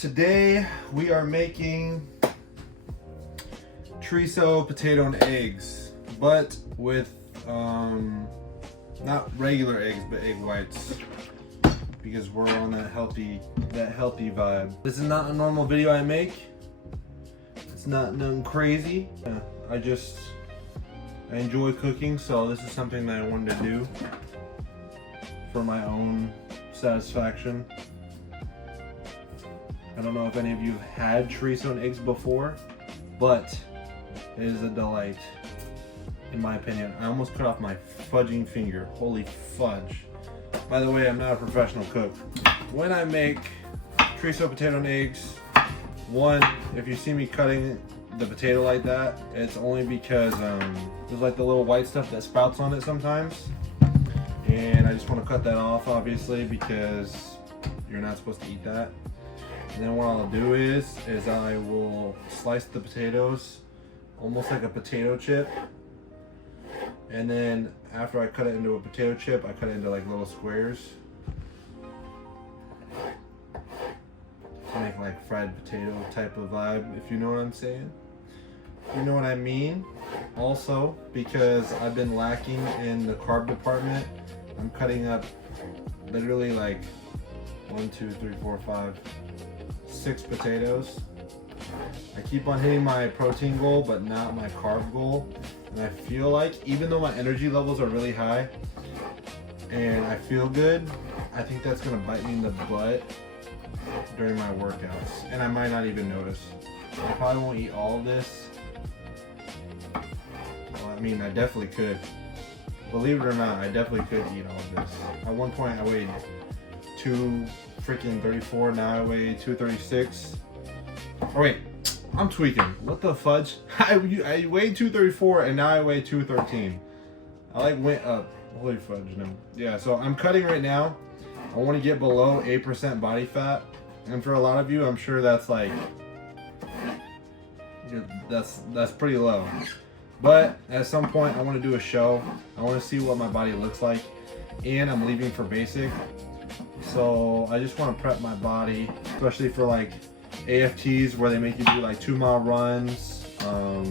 Today we are making chorizo potato and eggs, but with not regular eggs, but egg whites, because we're on that healthy vibe. This is not a normal video I make. It's not nothing crazy. I enjoy cooking, so this is something that I wanted to do for my own satisfaction. I don't know if any of you have had chorizo and eggs before, but it is a delight, in my opinion. I almost cut off my fudging finger. Holy fudge. By the way, I'm not a professional cook. When I make chorizo, potato, and eggs, one, if you see me cutting the potato like that, it's only because there's like the little white stuff that sprouts on it sometimes. And I just want to cut that off, obviously, because you're not supposed to eat that. And then what I'll do is I will slice the potatoes almost like a potato chip. And then after I cut it into a potato chip, I cut it into like little squares to make like fried potato type of vibe, if you know what I'm saying. You know what I mean? Also, because I've been lacking in the carb department, I'm cutting up literally like 1, 2, 3, 4, 5, 6 potatoes. I keep on hitting my protein goal, but not my carb goal. And I feel like, even though my energy levels are really high and I feel good, I think that's gonna bite me in the butt during my workouts. And I might not even notice. I probably won't eat all of this. Well, I mean, I definitely could. Believe it or not, I definitely could eat all of this. At one point I weighed 234, now I weigh 236. Oh wait, I'm tweaking. What the fudge? I weighed 234 and now I weigh 213. I like went up. Holy fudge, no. Yeah, so I'm cutting right now. I want to get below 8% body fat. And for a lot of you, I'm sure that's like, that's pretty low. But at some point I want to do a show. I want to see what my body looks like. And I'm leaving for basic. So I just want to prep my body, especially for like AFTs where they make you do like 2-mile runs. They'll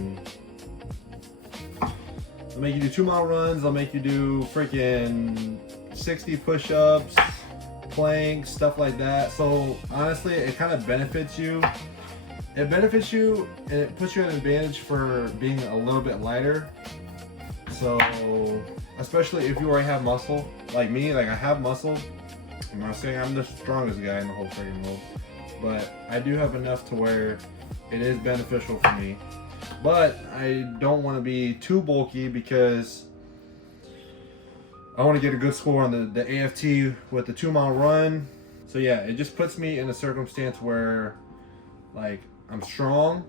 make you do 2-mile runs. They'll make you do freaking 60 push-ups, planks, stuff like that. So honestly, it kind of benefits you. It benefits you and it puts you at an advantage for being a little bit lighter. So especially if you already have muscle, like me, like I have muscle. I'm not saying I'm the strongest guy in the whole freaking world, but I do have enough to where it is beneficial for me. But I don't want to be too bulky because I want to get a good score on the AFT with the 2-mile run. So yeah, it just puts me in a circumstance where like I'm strong,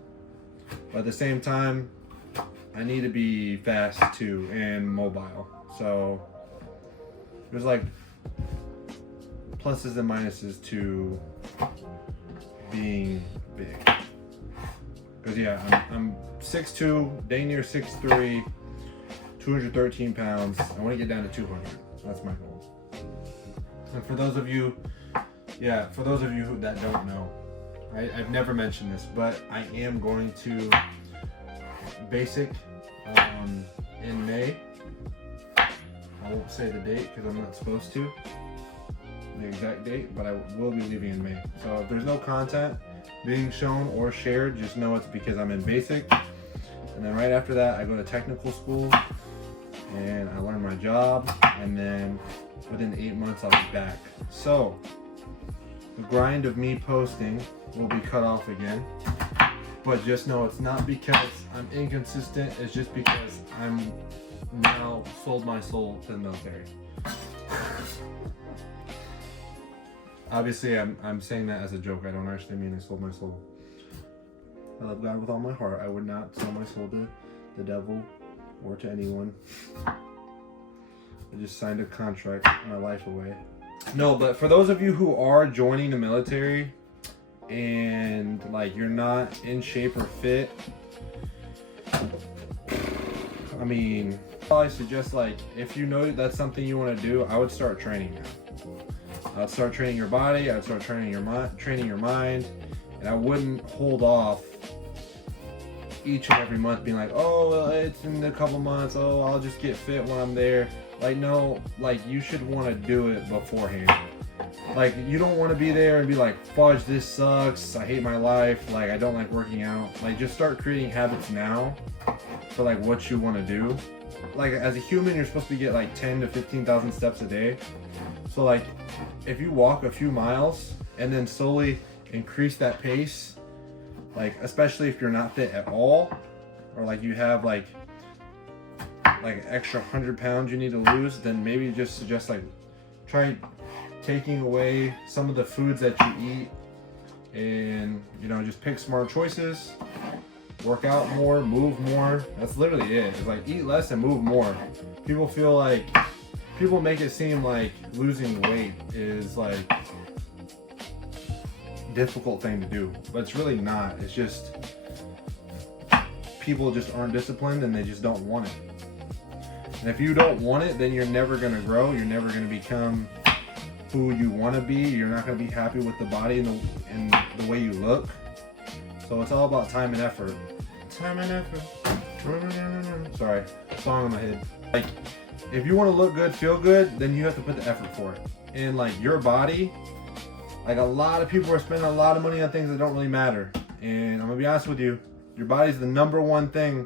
but at the same time I need to be fast too and mobile. So there's like pluses and minuses to being big. Because yeah, I'm 6'2", dang near 6'3", 213 pounds. I want to get down to 200. That's my goal. And for those of you, that don't know, I've never mentioned this, but I am going to basic in May. I won't say the date because I'm not supposed to, the exact date, but I will be leaving in May. So if there's no content being shown or shared, just know it's because I'm in basic. And then right after that, I go to technical school and I learn my job, and then within 8 months I'll be back. So the grind of me posting will be cut off again, but just know it's not because I'm inconsistent, it's just because I'm now sold my soul to the military. Obviously, I'm saying that as a joke. I don't actually mean I sold my soul. I love God with all my heart. I would not sell my soul to the devil or to anyone. I just signed a contract, my life away. No, but for those of you who are joining the military and like you're not in shape or fit, I mean, I suggest, like, if you know that's something you want to do, I would start training now. I'd start training your body. I'd start training your mind. And I wouldn't hold off each and every month being like, oh, well, it's in a couple months, oh, I'll just get fit when I'm there. Like, no, like, you should want to do it beforehand. Like, you don't want to be there and be like, fudge, this sucks, I hate my life, like, I don't like working out. Like, just start creating habits now for like what you want to do. Like, as a human, you're supposed to get like 10 to 15,000 steps a day. So like, if you walk a few miles and then slowly increase that pace, like, especially if you're not fit at all, or like you have like extra 100 pounds you need to lose, then maybe just suggest like try taking away some of the foods that you eat, and you know, just pick smart choices, work out more, move more. That's literally it. It's like, eat less and move more. People make it seem like losing weight is like difficult thing to do, but it's really not. It's just people just aren't disciplined and they just don't want it. And if you don't want it, then you're never going to grow. You're never going to become who you want to be. You're not going to be happy with the body and the way you look. So it's all about time and effort. Time and effort. Sorry, song in my head. Like, if you want to look good, feel good, then you have to put the effort for it. And like, your body, like, a lot of people are spending a lot of money on things that don't really matter. And I'm gonna be honest with you, your body's the #1 thing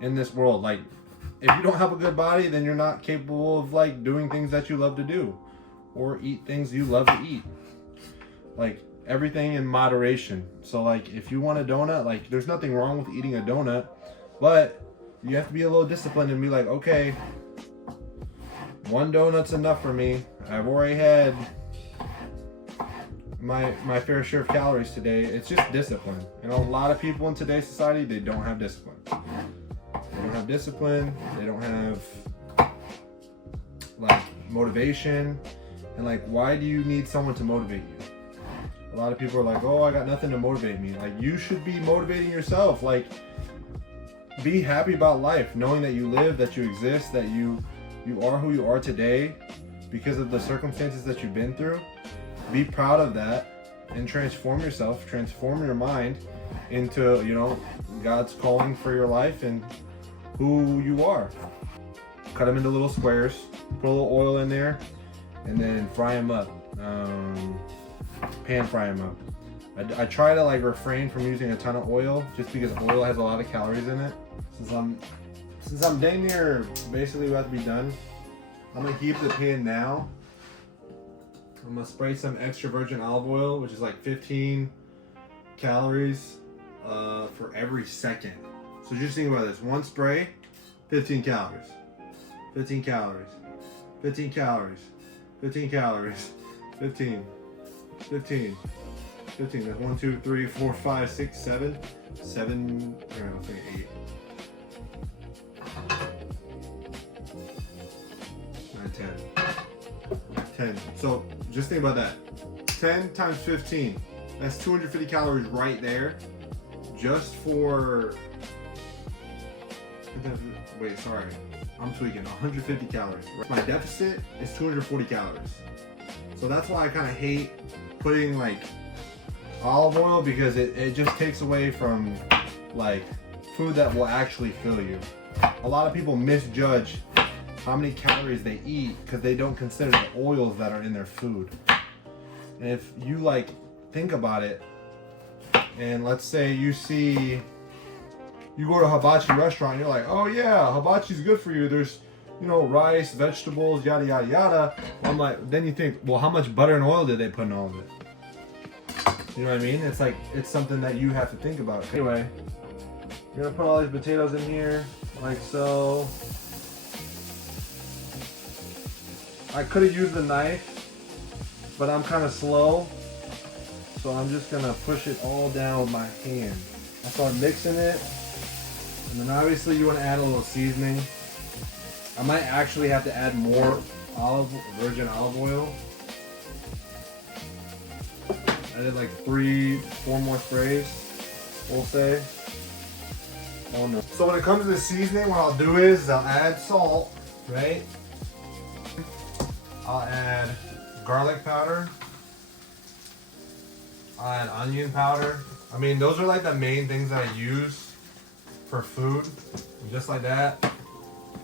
in this world. Like, if you don't have a good body, then you're not capable of like doing things that you love to do, or eat things you love to eat. Like, everything in moderation. So like, if you want a donut, like, there's nothing wrong with eating a donut, but you have to be a little disciplined and be like, okay, 1 donut's enough for me. I've already had my fair share of calories today. It's just discipline. And a lot of people in today's society, they don't have discipline. They don't have discipline. They don't have like motivation. And like, why do you need someone to motivate you? A lot of people are like, oh, I got nothing to motivate me. Like, you should be motivating yourself. Like, be happy about life, knowing that you live, that you exist, that you are who you are today because of the circumstances that you've been through. Be proud of that and transform yourself, transform your mind into, you know, God's calling for your life and who you are. Cut them into little squares, put a little oil in there, and then fry them up. Pan fry them up. I try to like refrain from using a ton of oil just because oil has a lot of calories in it. Since I'm dang near basically about to be done, I'm gonna heat the pan now. I'm gonna spray some extra virgin olive oil, which is like 15 calories for every second. So just think about this: 1 spray, 15 calories, 15 calories, 15 calories, 15 calories, 15, 15, 15. That's 1, 2, 3, 4, 5, 6, 7, 7. I think 8. 9, 10. So just think about that. 10 times 15. That's 250 calories right there. Just for... Wait, sorry. I'm tweaking. 150 calories. My deficit is 240 calories. So that's why I kind of hate putting like olive oil, because it just takes away from like food that will actually fill you. A lot of people misjudge how many calories they eat because they don't consider the oils that are in their food. And if you like think about it, and let's say you go to a hibachi restaurant and you're like, oh yeah, hibachi's good for you, there's, you know, rice, vegetables, yada yada yada. I'm like, then you think, well, how much butter and oil did they put in all of it? You know what I mean? It's like, it's something that you have to think about. Anyway, you're gonna put all these potatoes in here like so. I could have used a knife, but I'm kind of slow, so I'm just gonna push it all down with my hand. I start mixing it, and then obviously you want to add a little seasoning. I might actually have to add more virgin olive oil. I did like 3, 4 more sprays, we'll say. Oh no. So when it comes to the seasoning, what I'll do is I'll add salt, right? I'll add garlic powder. I'll add onion powder. I mean, those are like the main things that I use for food. And just like that,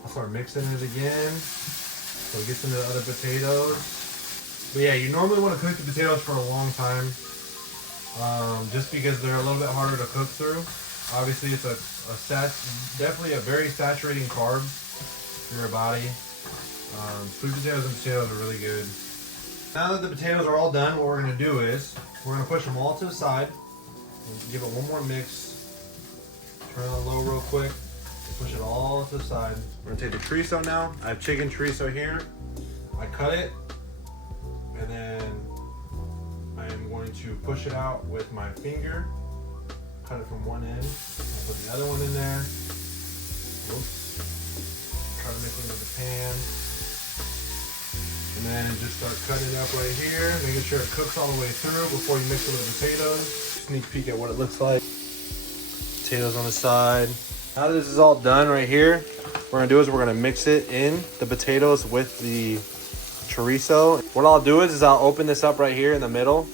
I'll start mixing it again. So it gets into the other potatoes. But yeah, you normally want to cook the potatoes for a long time. Just because they're a little bit harder to cook through. Obviously, it's definitely a very saturating carb for your body. Sweet potatoes and potatoes are really good. Now that the potatoes are all done, what we're going to do is we're going to push them all to the side. Give it one more mix. Turn on low real quick. Push it all to the side. We're going to take the chorizo now. I have chicken chorizo here. I cut it. And then I am going to push it out with my finger. Cut it from one end. I'll put the other one in there. Oops. Try to mix it with the pan. And then just start cutting it up right here. Making sure it cooks all the way through before you mix it with the potatoes. Sneak peek at what it looks like. Potatoes on the side. Now that this is all done right here, what we're gonna do is we're gonna mix it in the potatoes with the chorizo. What I'll do is I'll open this up right here in the middle,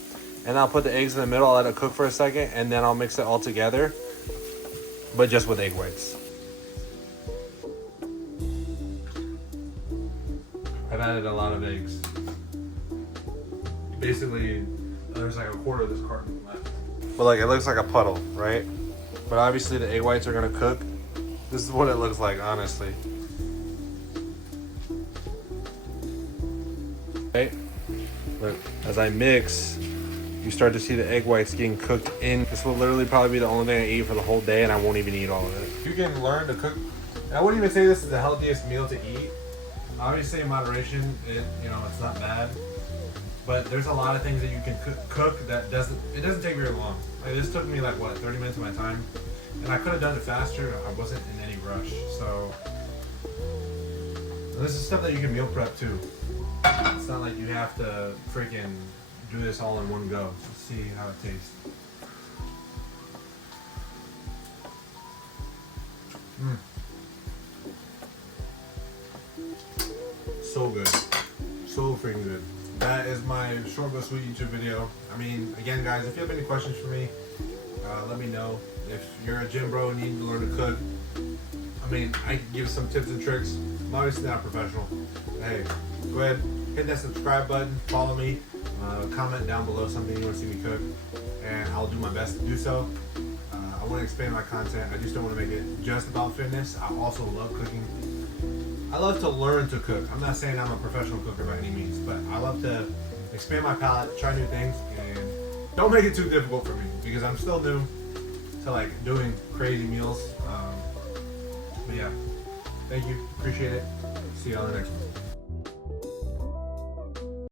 and I'll put the eggs in the middle. I'll let it cook for a second, and then I'll mix it all together, but just with egg whites. I've added a lot of eggs. Basically, there's like a quarter of this carton left. But like, it looks like a puddle, right? But obviously the egg whites are gonna cook. This is what it looks like, honestly. Okay, look, as I mix, you start to see the egg whites getting cooked in. This will literally probably be the only thing I eat for the whole day, and I won't even eat all of it. You can learn to cook. I wouldn't even say this is the healthiest meal to eat. Obviously, in moderation, it's not bad. But there's a lot of things that you can cook that doesn't take very long. Like, this took me like, what, 30 minutes of my time? And I could have done it faster. I wasn't in any rush. So this is stuff that you can meal prep too. It's not like you have to freaking do this all in one go. Let's see how it tastes. So good. So freaking good. That is my short but sweet YouTube video. I mean, again guys, if you have any questions for me, let me know. If you're a gym bro and need to learn to cook, I mean, I can give some tips and tricks. I'm obviously not a professional. Hey, go ahead, hit that subscribe button, follow me, comment down below something you want to see me cook, and I'll do my best to do so. I want to expand my content. I just don't want to make it just about fitness. I also love cooking. I love to learn to cook. I'm not saying I'm a professional cooker by any means, but I love to expand my palate, try new things, and don't make it too difficult for me because I'm still new to like doing crazy meals. But yeah, thank you, appreciate it. See you on the next one.